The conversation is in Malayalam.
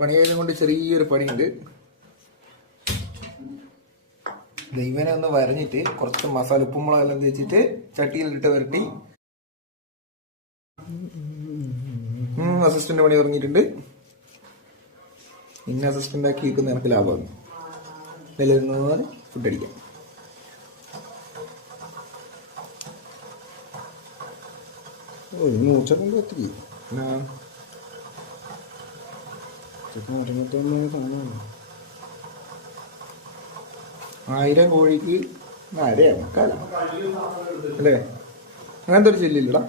പണിയായതും കൊണ്ട് ചെറിയൊരു പണിയുണ്ട്. ദൈവനെ ഒന്ന് വരഞ്ഞിട്ട് കുറച്ച് മസാല ഉപ്പും മുളകെല്ലാം തേച്ചിട്ട് ചട്ടിയിലിട്ട് വരട്ടി അസിസ്റ്റന്റ് പണി തുടങ്ങിയിട്ടുണ്ട്. ഇന്ന അസിസ്റ്റന്റ് ആക്കി വെക്കുന്ന എനിക്ക് ലാഭമാണ്. വിലയിരുന്നത് ഫുഡ് അടിക്കാം. ഉച്ചക്കൊണ്ട് എത്തി 1000 കോഴിക്ക് മുക്കാല അല്ലേ? അങ്ങനത്തെ ഒരു ചെല്ലില്ലടാ.